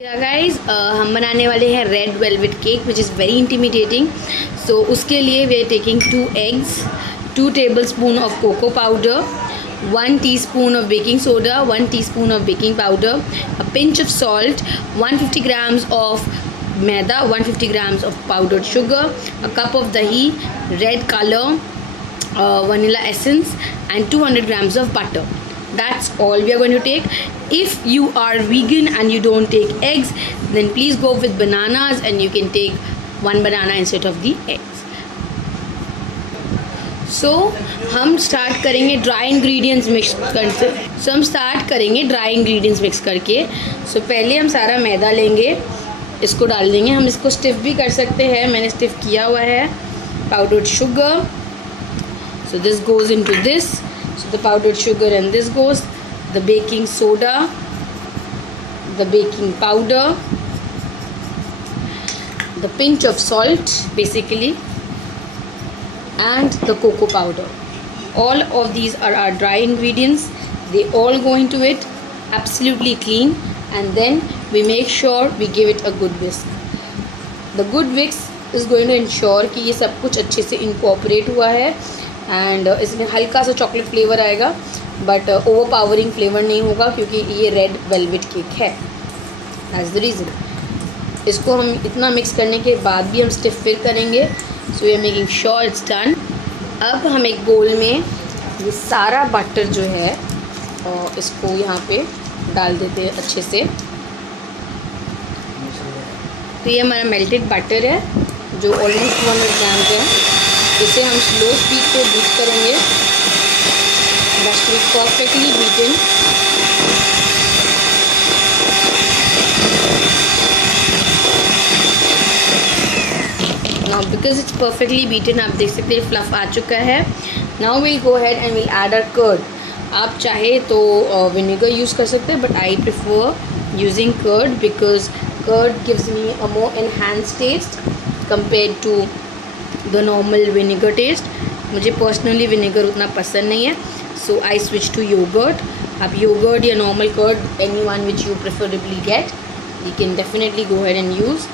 Guys हम बनाने वाले हैं red velvet cake which is very intimidating. So उसके लिए we are taking 2 eggs, 2 tablespoon of cocoa powder, 1 teaspoon of baking soda, 1 teaspoon of baking powder, a pinch of salt, 150 grams of maida, 150 grams of powdered sugar, a cup of dahi, red color, vanilla essence and 200 grams of butter. That's all we are going to take. If you are vegan and you don't take eggs, then please go with bananas and you can take 1 banana instead of the eggs. So हम start करेंगे dry ingredients mix करके। सो पहले हम सारा मैदा लेंगे, इसको डाल देंगे। हम इसको स्टिफ भी कर सकते हैं, मैंने स्टिफ किया हुआ है। Powdered sugar, so this goes into this. So the powdered sugar and this goes, the baking soda, the baking powder, the pinch of salt basically, and the cocoa powder. All of these are our dry ingredients. They all go into it, absolutely clean, and then we make sure we give it a good whisk. The good whisk is going to ensure कि ये सब कुछ अच्छे से incorporate हुआ है and इसमें हल्का सा चॉकलेट फ्लेवर आएगा बट ओवर पावरिंग फ्लेवर नहीं होगा क्योंकि ये रेड वेलवेट केक है। That's the reason. इसको हम इतना मिक्स करने के बाद भी हम स्टिफ फिर करेंगे। So we are making sure it's done. अब हम एक बोल में ये सारा बटर जो है और इसको यहाँ पे डाल देते हैं अच्छे से। तो ये हमारा मेल्टेड बटर है जो ऑलमोस्ट 200 ग्राम है। इसे हम स्लो स्पीड पे बीट करेंगे। Be perfectly beaten. Now because it's perfectly beaten, आप देख सकते हैं फ्लफ आ चुका है। Now will go ahead and will add our curd. आप चाहे तो विनेगर यूज़ कर सकते हैं but I prefer using curd because curd gives me a more enhanced taste compare to the normal vinegar taste. मुझे पर्सनली विनेगर उतना पसंद नहीं है, so I switch to yogurt. आप योगर्ट या normal curd any one which you preferably get, you can definitely go ahead and use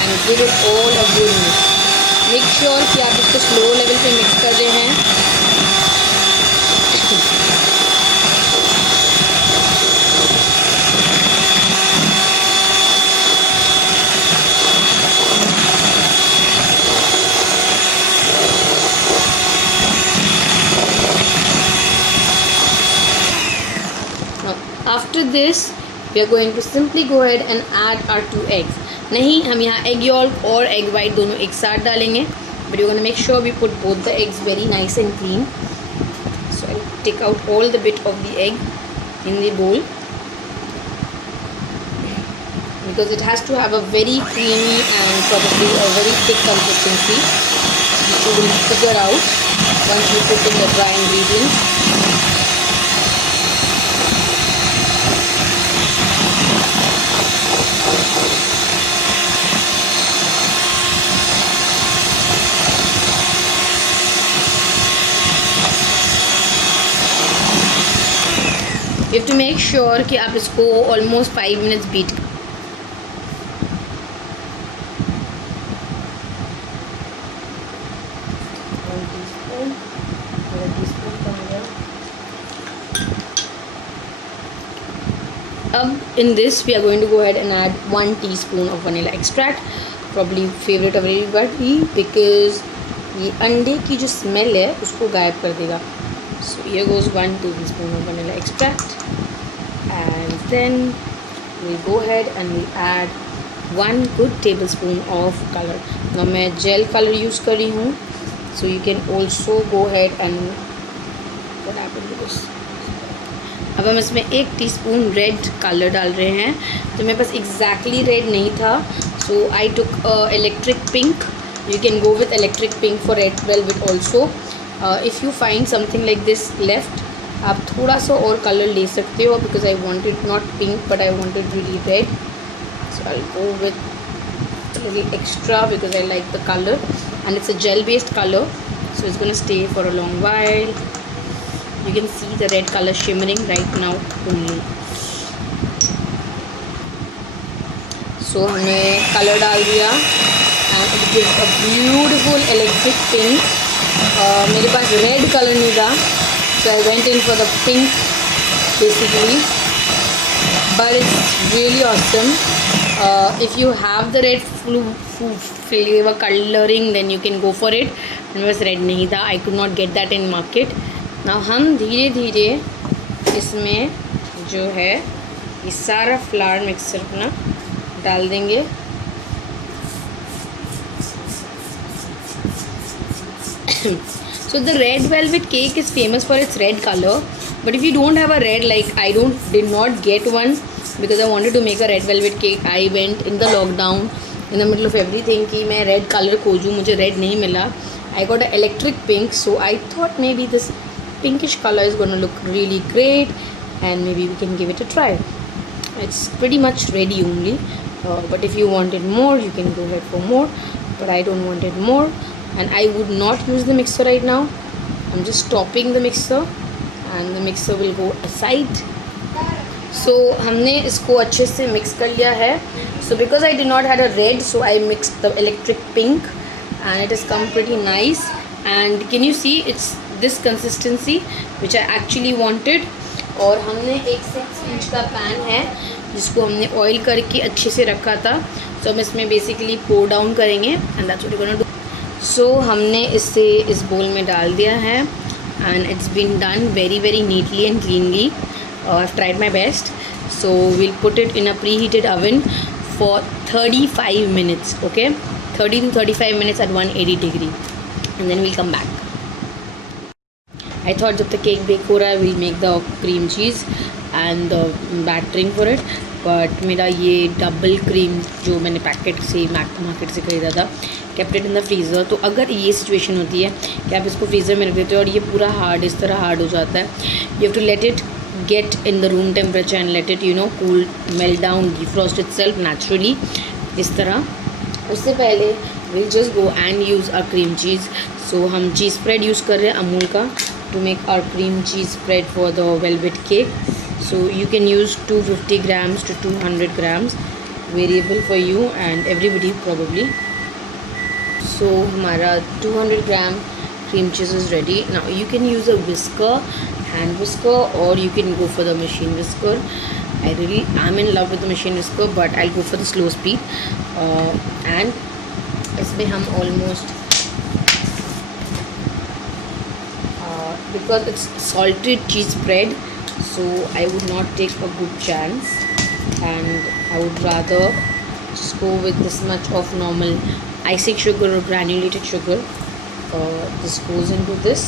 and give it all a good mix. Make sure कि आप इसको slow level पे mix कर रहे हैं। After this we are going to simply go ahead and add our 2 eggs. नहीं, हम यहाँ egg yolk और egg white दोनों एक साथ डालेंगे, but you're going to make sure we put both the eggs very nice and clean. So I'll take out all the bit of the egg in the bowl because it has to have a very creamy and probably a very thick consistency, which you will figure out once you put in the dry ingredients. You have to make sure कि आप इसको almost 5 minutes beat। अब in this we are going to go ahead and add 1 teaspoon of vanilla extract, probably favorite of everybody because ये अंडे की जो smell है उसको गायब कर देगा। So here goes 1 tablespoon of vanilla extract and then we'll go ahead and we'll add 1 good tablespoon of color. Now मैं gel color use कर रही हूँ, so you can also go ahead and what happened to this? अब हम इसमें 1 teaspoon red colour डाल रहे हैं। तो मेरे पास एग्जैक्टली रेड नहीं था, so I took electric pink. You can go with electric pink for red velvet also. If you find something like this left, आप थोड़ा सा और कलर ले सकते हो because I wanted not pink but I wanted really red. So I'll go with a little extra because I like the color and it's a gel based color, so it's gonna stay for a long while. You can see the red color shimmering right now only. सो हमने colour डाल दिया and it gives a beautiful electric pink. मेरे पास red colour नहीं था, so I went in for the pink basically, but it's really awesome. If you have the red flavor coloring, then you can go for it. मेरे पास red नहीं था, I could not get that in market. Now हम धीरे धीरे इसमें जो है ये सारा फ्लावर मिक्सर अपना डाल देंगे. So the red velvet cake is famous for its red color, but if you don't have a red, like I did not get one because I wanted to make a red velvet cake. I went in the lockdown in the middle of everything कि मैं red color खोजूँ, मुझे red नहीं मिला. I got an electric pink, so I thought maybe this pinkish color is going to look really great and maybe we can give it a try. It's pretty much ready only, but if you wanted more you can go ahead for more, but I don't want it more. And I would not use the mixer right now. I'm just stopping the mixer and the mixer will go aside. So हमने इसको अच्छे से mix कर लिया है. So because I did not had a red, so I mixed the electric pink and it has come pretty nice. And can you see it's this consistency which I actually wanted. और हमने एक 6 inch का pan है जिसको हमने oil करके अच्छे से रखा था. So हम इसमें बेसिकली pour down करेंगे and that's what we're gonna do. So हमने इसे इस बोल में डाल दिया है and it's been done very very neatly and cleanly. I tried my best. So we'll put it in a pre heated oven for 35 minutes. Okay, 30 to 35 minutes at 180 degree and then we'll come back. I thought जब तक cake bake हो रहा है we'll make the cream cheese and the battering for it. But मेरा ये double cream जो मैंने packet से मार्केट से ख़रीदा था kept it in the freezer. तो अगर ये सिचुएशन होती है कि आप इसको फ्रीज़र में रख देते हो और ये पूरा हार्ड इस तरह हार्ड हो जाता है, you have to let it get in the room temperature and let it cool, melt down, defrost itself naturally इस तरह. उससे पहले will just go and use a cream cheese. So हम चीज़ स्प्रेड यूज़ कर रहे हैं अमूल का to make our cream cheese spread for the velvet cake. So you can use 250 grams to 200 grams, variable for you and everybody probably. So हमारा 200 gram cream cheese is ready. Now you can use a whisker, hand whisker, or you can go for the machine whisker. I'm in love with the machine whisker, but I'll go for the slow speed. And इसमें हम almost because it's salted cheese spread, so I would not take a good chance and I would rather just go with this much of normal icing sugar or granulated sugar. This goes into this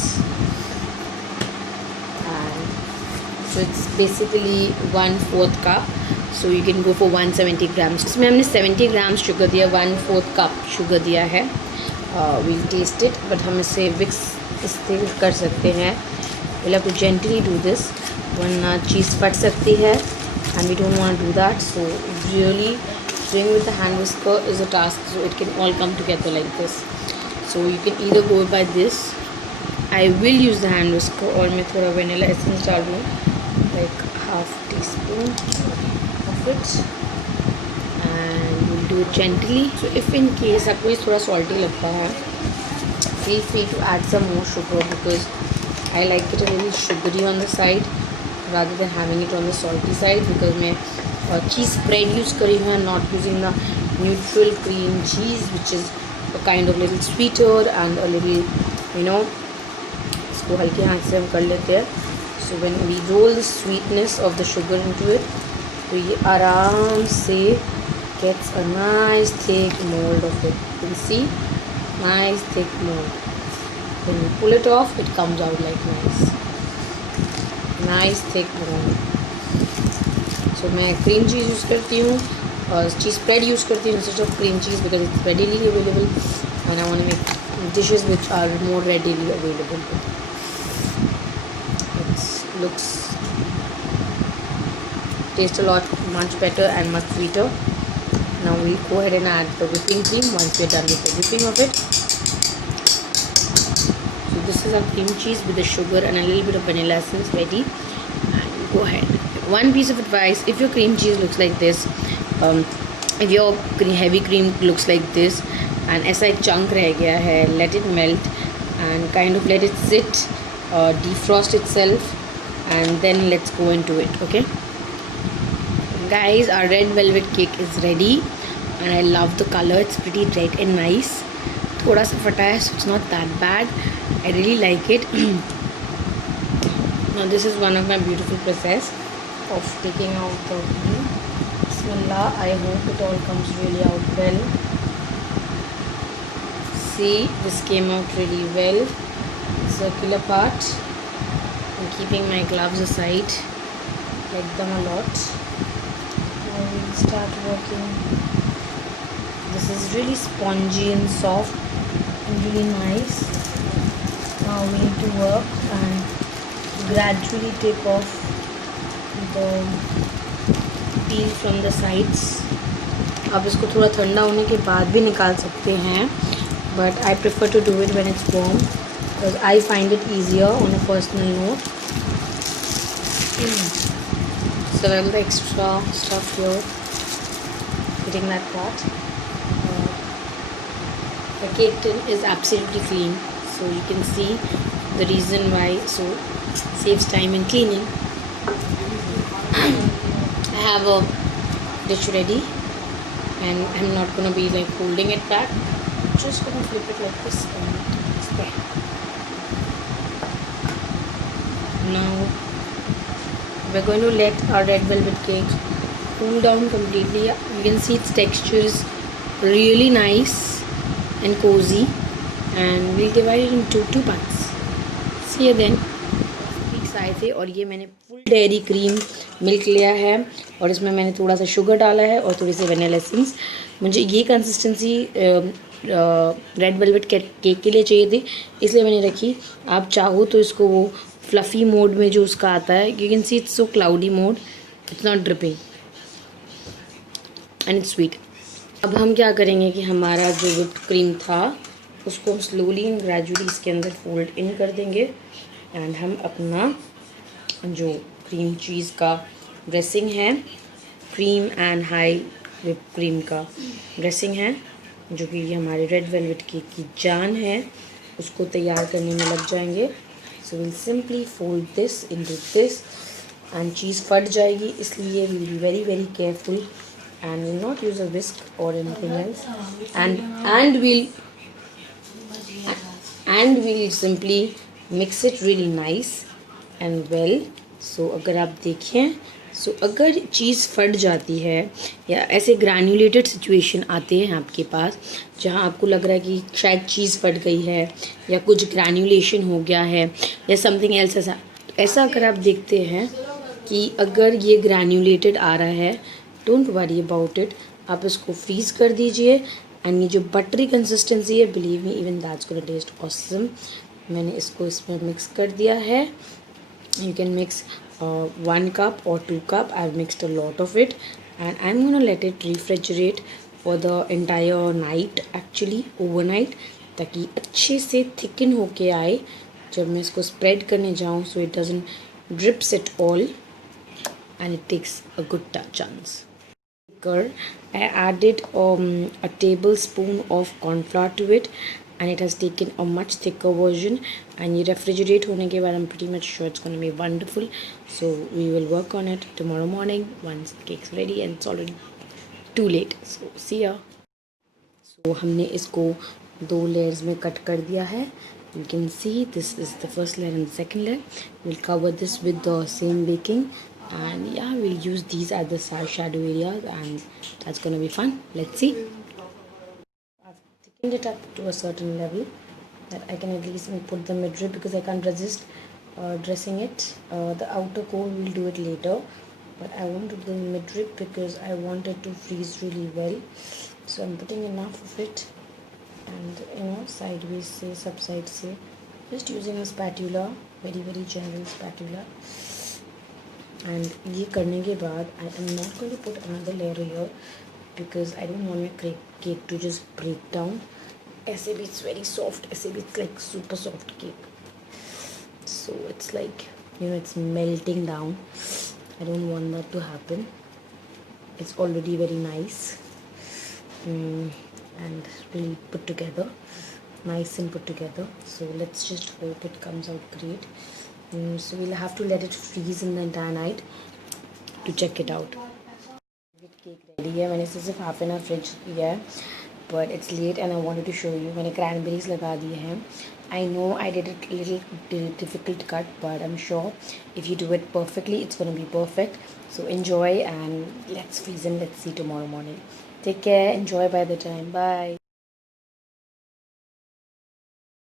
and so it's basically 1/4 cup, so you can go for 170 grams. इसमें हमने 70 grams sugar दिया, 1/4 cup sugar दिया है. We'll taste it, but हम इसे Vicks इस्तेमाल कर सकते हैं. we'll have to gently do this वरना चीज़ फट सकती है and we don't want to do that. So really doing with the hand whisker is a task, so it can all come together like this. So you can either go by this. I will use the hand whisker और मैं थोड़ा vanilla essence डाल दूँ, like half teaspoon of it and we'll do it gently. So if in case आपको ये थोड़ा salty लगता है, feel free to add some more sugar because I like it a little sugary on the side rather than having it on the salty side. Because मैं cheese spread use करी हूँ, not using the neutral cream cheese which is a kind of little sweeter and a little इसको हल्के हाथ से हम कर लेते हैं. So when we roll the sweetness of the sugar into it, तो ये आराम से gets a nice thick mold of it. You can see nice thick mold. When you pull it off, it comes out like nice thick mold. So मैं cream cheese use करती हूँ और cheese spread use करती हूँ instead of cream cheese because it's readily available and I want to make dishes which are more readily available. It looks tastes a lot much better and much sweeter. Now we'll go ahead and add the whipping cream once we're done with the whipping of it. So this is our cream cheese with the sugar and a little bit of vanilla essence ready. And we'll go ahead. One piece of advice: if your cream cheese looks like this, if your heavy cream looks like this and ऐसा एक chunk रह गया है, let it melt and kind of let it sit, defrost itself, and then let's go into it. Okay guys, our red velvet cake is ready and I love the color. It's pretty red and nice. थोड़ा सा फटा है, so it's not that bad. I really like it. Now this is one of my beautiful process of taking out the cream. Bismillah, I hope it all comes really out well. See, this came out really well. Circular part. I'm keeping my gloves aside. Like them a lot. Now we'll start working. This is really spongy and soft and really nice. Now we need to work and gradually take off the peel from the sides. आप इसको थोड़ा ठंडा होने के बाद भी निकाल सकते हैं, but I prefer to do it when it's warm because I find it easier on a personal note. So all the extra stuff here, hitting that part. The cake tin is absolutely clean, so you can see the reason why. So saves time in cleaning. I have a dish ready and I'm not gonna be like holding it back. I'm just gonna flip it like this and it's there. Now we're going to let our red velvet cake cool down completely. You can see its texture is really nice and cozy, and we'll divide it into 2 parts. See you then. Peaks आए थे और ये मैंने full dairy cream milk लिया है और इसमें मैंने थोड़ा सा शुगर डाला है और थोड़ी सी वनीला एसेंस. मुझे ये कंसिस्टेंसी रेड वेलवेट केक के लिए चाहिए थी, इसलिए मैंने रखी. आप चाहो तो इसको वो फ्लफ़ी मोड में जो उसका आता है, you can see it's so cloudy mode, it's not dripping and it's sweet. अब हम क्या करेंगे कि हमारा जो विप्ड क्रीम था उसको हम स्लोली एंड ग्रेजुअली इसके अंदर फोल्ड इन कर देंगे एंड हम अपना जो क्रीम चीज़ का ड्रेसिंग है, cream and high whip cream का ड्रेसिंग है, जो कि ये हमारे रेड वेलवेट केक की जान है, उसको तैयार करने में लग जाएंगे. So will simply fold this into this and cheese फट जाएगी, इसलिए will be very very careful and will not use a whisk or anything else, and we'll simply mix it really nice and well. So अगर आप देखें, so अगर चीज़ फट जाती है या ऐसे ग्रैन्युलेटेड सिचुएशन आते हैं आपके पास जहाँ आपको लग रहा है कि शायद चीज़ फट गई है या कुछ ग्रैन्युलेशन हो गया है या समथिंग एल्स, ऐसा अगर आप देखते हैं कि अगर ये ग्रैन्युलेटेड आ रहा है, डोंट वरी अबाउट इट. आप इसको फ्रीज़ कर दीजिए एंड ये जो बटरी कंसिस्टेंसी है, believe me, even that's gonna taste awesome. मैंने इसको इसमें मिक्स कर दिया है. You can mix 1 cup or 2 cup. I've mixed a lot of it and I'm gonna let it refrigerate for the entire night, actually overnight, ताकि अच्छे से thicken होके आए जब मैं इसको स्प्रेड करने जाऊँ, so it doesn't drips at all and it takes a good chance. I added a tablespoon of corn flour to it and it has taken a much thicker version, and ये refrigerate होने के बाद I'm pretty much sure it's going to be wonderful. So we will work on it tomorrow morning once the cake's ready and it's already too late. So see ya. So हमने इसको 2 layers में cut कर दिया है. You can see this is the first layer and the second layer. We'll cover this with the same baking. And yeah, we'll use these at the shadow areas and that's gonna be fun. Let's see. I've thickened it up to a certain level that I can at least put the midrib because I can't resist dressing it. The outer core we'll do it later, but I want to do the midrib because I want it to freeze really well. So I'm putting enough of it and sideways se, subside se, just using a spatula, very very general spatula. And ये करने के बाद I am not going to put another layer here because I don't want my cake to just break down. ऐसे भी it's very soft, ऐसे भी it's like super soft cake. So it's like it's melting down. I don't want that to happen. It's already very nice. and really put together, nice and put together. So let's just hope it comes out great. So we'll have to let it freeze in the entire night to check it out. Cake ready है, मैंने इसे सिर्फ half an hour fridge किया है, but it's late and I wanted to show you. मैंने cranberries लगा दिए हैं. I know I did it a little difficult cut, but I'm sure if you do it perfectly, it's going to be perfect. So enjoy and let's freeze and let's see tomorrow morning. Take care. Enjoy by the time. Bye.